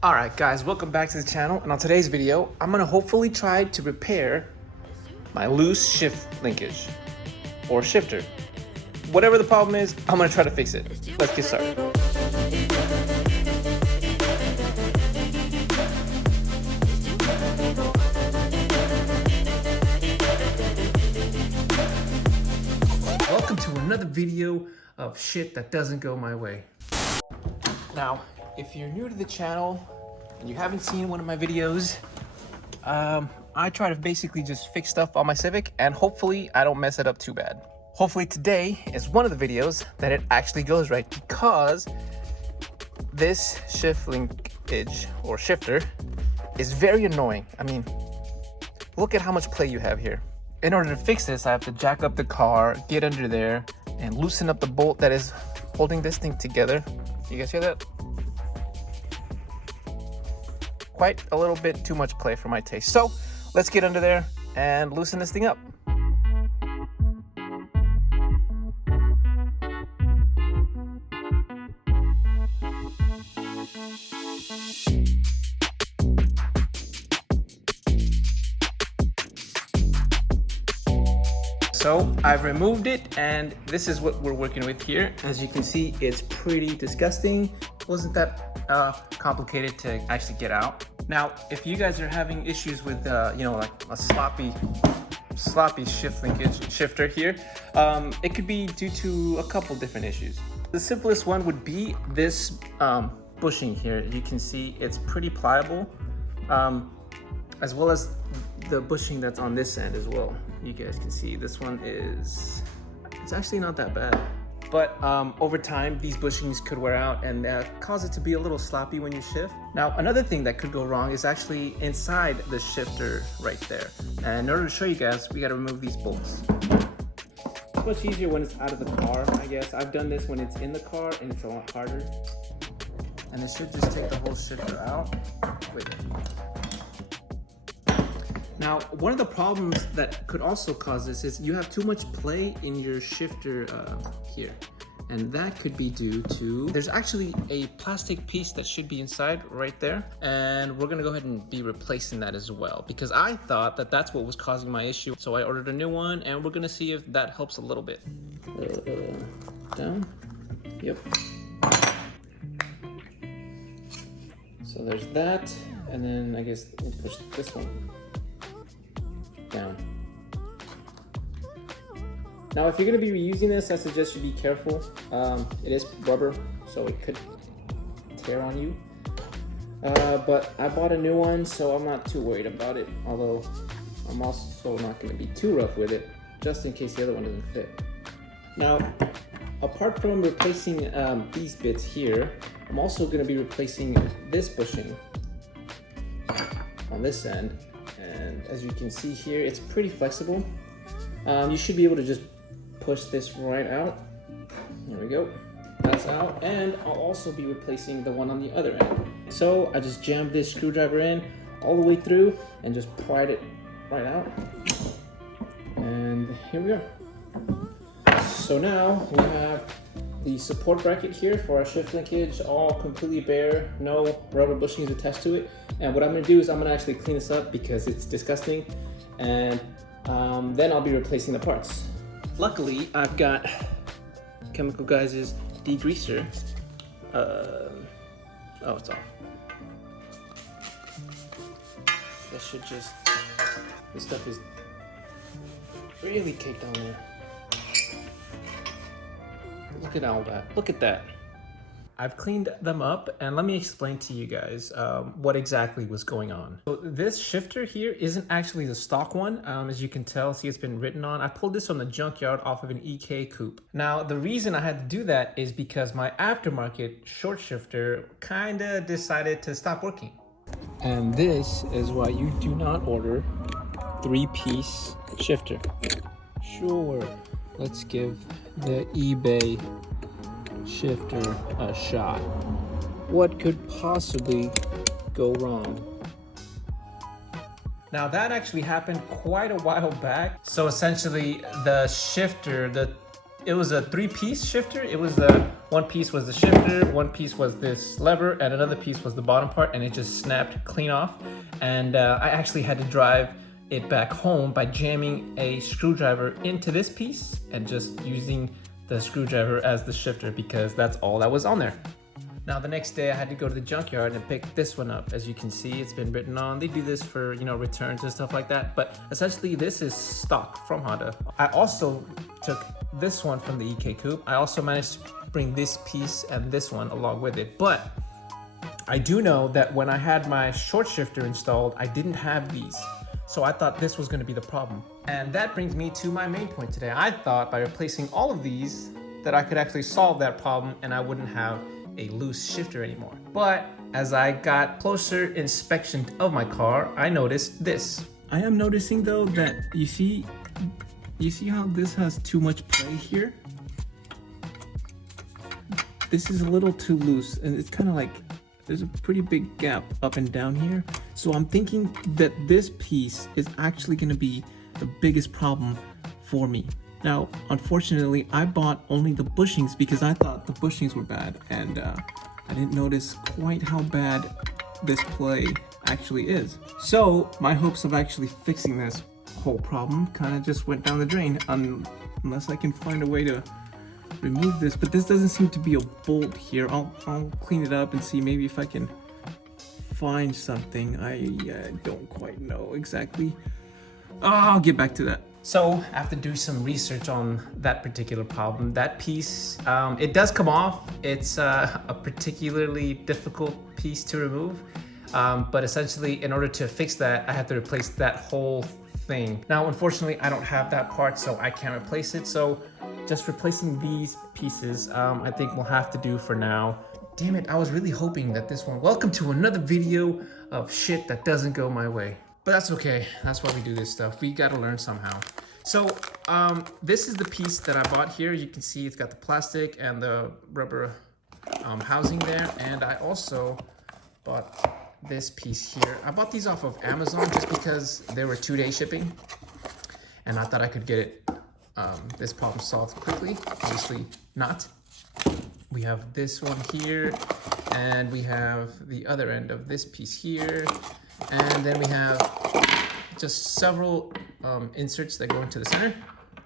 Alright guys, welcome back to the channel, and on today's video, I'm gonna hopefully try to repair my loose shift linkage, or shifter. Whatever the problem is, I'm gonna try to fix it. Let's get started. Welcome to another video of shit that doesn't go my way. Now, if you're new to the channel and you haven't seen one of my videos, I try to basically just fix stuff on my Civic, and hopefully I don't mess it up too bad. Hopefully today is one of the videos that it actually goes right, because this shift linkage or shifter is very annoying. I mean, look at how much play you have here. In order to fix this, I have to jack up the car, get under there, and loosen up the bolt that is holding this thing together. You guys hear that? Quite a little bit too much play for my taste. So let's get under there and loosen this thing up. So I've removed it, and this is what we're working with here. As you can see, it's pretty disgusting. Wasn't that complicated to actually get out. Now, if you guys are having issues with, like a sloppy shift linkage shifter here, it could be due to a couple different issues. The simplest one would be this bushing here. You can see it's pretty pliable, as well as the bushing that's on this end as well. You guys can see this one it's actually not that bad. But over time, these bushings could wear out and cause it to be a little sloppy when you shift. Now, another thing that could go wrong is actually inside the shifter right there. And in order to show you guys, we gotta remove these bolts. It's much easier when it's out of the car, I guess. I've done this when it's in the car, and it's a lot harder. And it should just take the whole shifter out. Wait. Now, one of the problems that could also cause this is you have too much play in your shifter here. And that could be due to, there's actually a plastic piece that should be inside right there. And we're gonna go ahead and be replacing that as well, because I thought that that's what was causing my issue. So I ordered a new one, and we're gonna see if that helps a little bit. Down, yep. So there's that, and then I guess we'll push this one down. Now, if you're going to be reusing this, I suggest you be careful. It is rubber, so it could tear on you. But I bought a new one, so I'm not too worried about it. Although I'm also not going to be too rough with it, just in case the other one doesn't fit. Now, apart from replacing these bits here, I'm also going to be replacing this bushing on this end. And as you can see here, it's pretty flexible. You should be able to just push this right out. There we go. That's out. And I'll also be replacing the one on the other end. So I just jammed this screwdriver in all the way through and just pried it right out. And here we are. So now we have the support bracket here for our shift linkage, all completely bare, no rubber bushings attached to it. And what I'm gonna do is I'm gonna actually clean this up because it's disgusting, and then I'll be replacing the parts. Luckily, I've got Chemical Guys' degreaser. Oh, it's off. That should just, this stuff is really caked on there. Look at all that. Look at that. I've cleaned them up, and let me explain to you guys what exactly was going on. So this shifter here isn't actually the stock one. As you can tell, see, it's been written on. I pulled this from the junkyard off of an EK coupe. Now, the reason I had to do that is because my aftermarket short shifter kinda decided to stop working. And this is why you do not order 3-piece shifter. Sure, let's give the eBay shifter a shot. What could possibly go wrong? Now that actually happened quite a while back. So essentially the shifter, it was a 3-piece shifter. It was the one piece was the shifter, one piece was this lever, and another piece was the bottom part, and it just snapped clean off. And I actually had to drive it back home by jamming a screwdriver into this piece and just using the screwdriver as the shifter, because that's all that was on there. Now the next day I had to go to the junkyard and pick this one up. As you can see, it's been written on. They do this for, you know, returns and stuff like that, but essentially this is stock from Honda. I also took this one from the EK Coupe. I also managed to bring this piece and this one along with it, but I do know that when I had my short shifter installed, I didn't have these. So I thought this was gonna be the problem. And that brings me to my main point today. I thought by replacing all of these that I could actually solve that problem and I wouldn't have a loose shifter anymore. But as I got closer inspection of my car, I noticed this. I am noticing though that you see how this has too much play here? This is a little too loose, and it's kind of like there's a pretty big gap up and down here. So I'm thinking that this piece is actually going to be the biggest problem for me. Now, unfortunately, I bought only the bushings because I thought the bushings were bad, and I didn't notice quite how bad this play actually is. So my hopes of actually fixing this whole problem kind of just went down the drain unless I can find a way to remove this. But this doesn't seem to be a bolt here. I'll clean it up and see maybe if I can find something. I don't quite know exactly. I'll get back to that. So after doing some research on that particular problem, that piece, it does come off. It's a particularly difficult piece to remove. But essentially, in order to fix that, I have to replace that whole thing. Now, unfortunately, I don't have that part, so I can't replace it. So just replacing these pieces, I think we'll have to do for now. Damn it, I was really hoping that this one, welcome to another video of shit that doesn't go my way. But that's okay, that's why we do this stuff. We gotta learn somehow. So this is the piece that I bought here. You can see it's got the plastic and the rubber housing there. And I also bought this piece here. I bought these off of Amazon just because they were 2-day shipping. And I thought I could get it, this problem solved quickly. Obviously not. We have this one here, and we have the other end of this piece here. And then we have just several inserts that go into the center,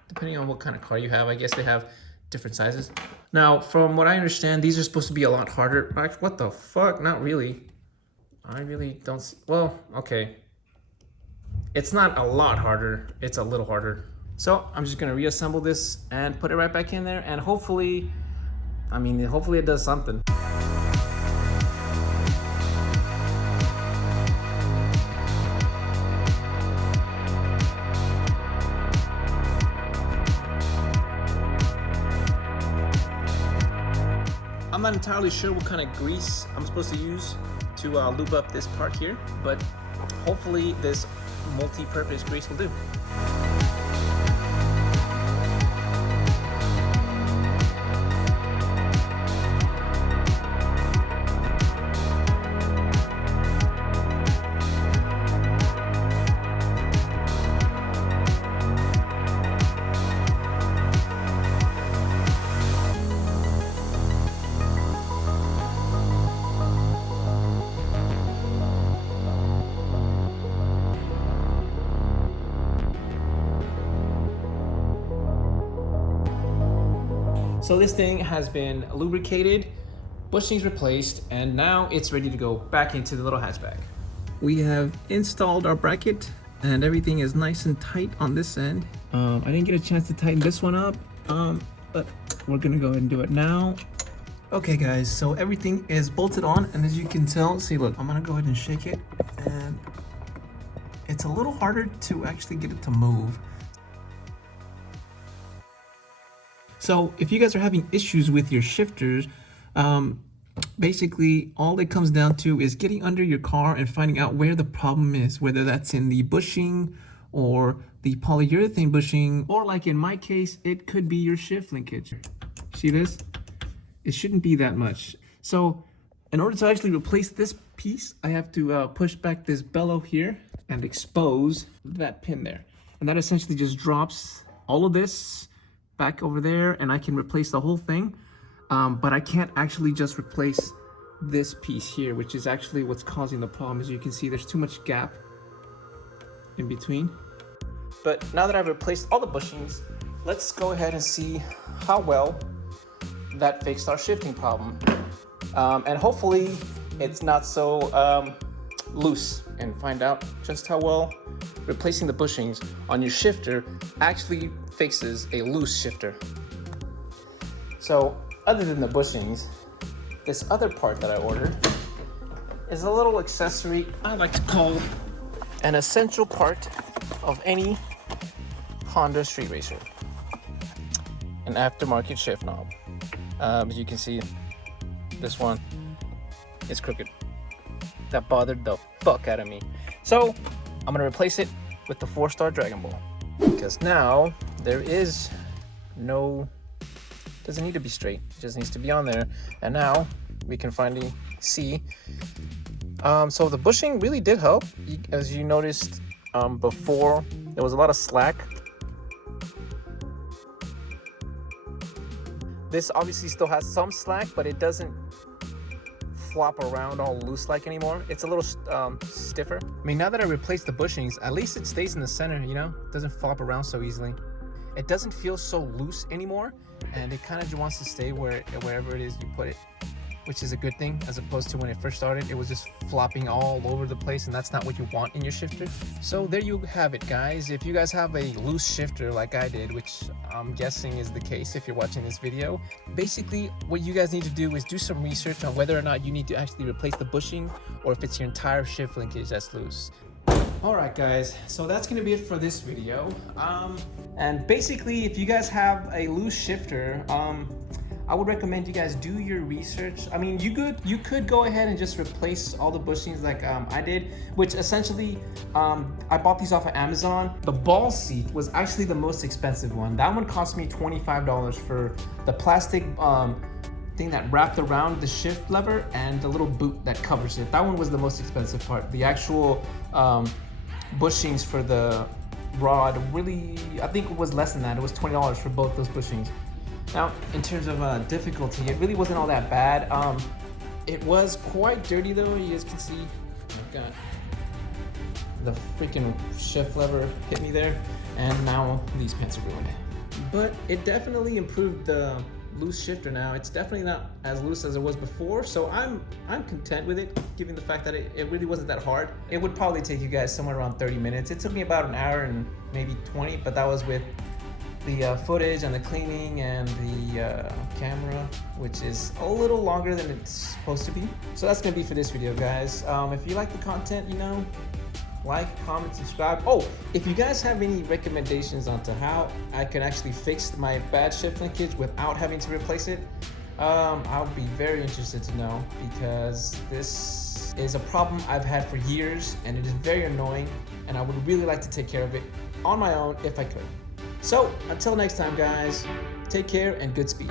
depending on what kind of car you have. I guess they have different sizes. Now, from what I understand, these are supposed to be a lot harder. What the fuck? Not really. I really don't see. Well, okay. It's not a lot harder. It's a little harder. So I'm just gonna reassemble this and put it right back in there, and hopefully, hopefully it does something. I'm not entirely sure what kind of grease I'm supposed to use to lube up this part here, but hopefully this multi-purpose grease will do. So this thing has been lubricated, bushings replaced, and now it's ready to go back into the little hatchback. We have installed our bracket and everything is nice and tight on this end. I didn't get a chance to tighten this one up, but we're gonna go ahead and do it now. Okay guys, so everything is bolted on, and as you can tell, see, look, I'm gonna go ahead and shake it, and it's a little harder to actually get it to move. So if you guys are having issues with your shifters, basically all it comes down to is getting under your car and finding out where the problem is, whether that's in the bushing or the polyurethane bushing, or like in my case, it could be your shift linkage. See this? It shouldn't be that much. So in order to actually replace this piece, I have to push back this bellow here and expose that pin there. And that essentially just drops all of this back over there, and I can replace the whole thing. but I can't actually just replace this piece here, which is actually what's causing the problem. As you can see, there's too much gap in between. But now that I've replaced all the bushings, let's go ahead and see how well that fixed our shifting problem. And hopefully it's not so loose, and find out just how well replacing the bushings on your shifter actually fixes a loose shifter. So other than the bushings, this other part that I ordered is a little accessory I like to call an essential part of any Honda street racer. An aftermarket shift knob. As you can see, this one is crooked. That bothered the fuck out of me. So I'm gonna replace it with the 4-star Dragon Ball, because now there is no, doesn't need to be straight, it just needs to be on there. And now we can finally see. So the bushing really did help. As you noticed before, there was a lot of slack. This obviously still has some slack, but it doesn't flop around all loose like anymore. It's a little stiffer. I mean, now that I replaced the bushings, at least it stays in the center, you know? It doesn't flop around so easily. It doesn't feel so loose anymore, and it kind of just wants to stay wherever it is you put it, which is a good thing, as opposed to when it first started, it was just flopping all over the place, and that's not what you want in your shifter. So there you have it, guys. If you guys have a loose shifter like I did, which I'm guessing is the case if you're watching this video, basically what you guys need to do is do some research on whether or not you need to actually replace the bushing, or if it's your entire shift linkage that's loose. Alright guys, so that's gonna be it for this video. And basically, if you guys have a loose shifter, I would recommend you guys do your research. I mean, you could go ahead and just replace all the bushings like I did, which essentially, I bought these off of Amazon. The ball seat was actually the most expensive one. That one cost me $25 for the plastic thing that wrapped around the shift lever and the little boot that covers it. That one was the most expensive part. The actual bushings for the rod really, I think it was less than that. It was $20 for both those bushings. Now, in terms of difficulty, it really wasn't all that bad. It was quite dirty though. You guys can see, I've got the freaking shift lever hit me there, and now these pants are ruined. But it definitely improved the loose shifter now. It's definitely not as loose as it was before, so I'm content with it, given the fact that it really wasn't that hard. It would probably take you guys somewhere around 30 minutes. It took me about an hour and maybe 20, but that was with the footage and the cleaning and the camera, which is a little longer than it's supposed to be. So that's gonna be for this video, guys. If you like the content, you know, like, comment, subscribe. Oh, if you guys have any recommendations onto how I can actually fix my bad shift linkage without having to replace it, I'll be very interested to know, because this is a problem I've had for years and it is very annoying, and I would really like to take care of it on my own if I could. So until next time, guys, take care and Godspeed.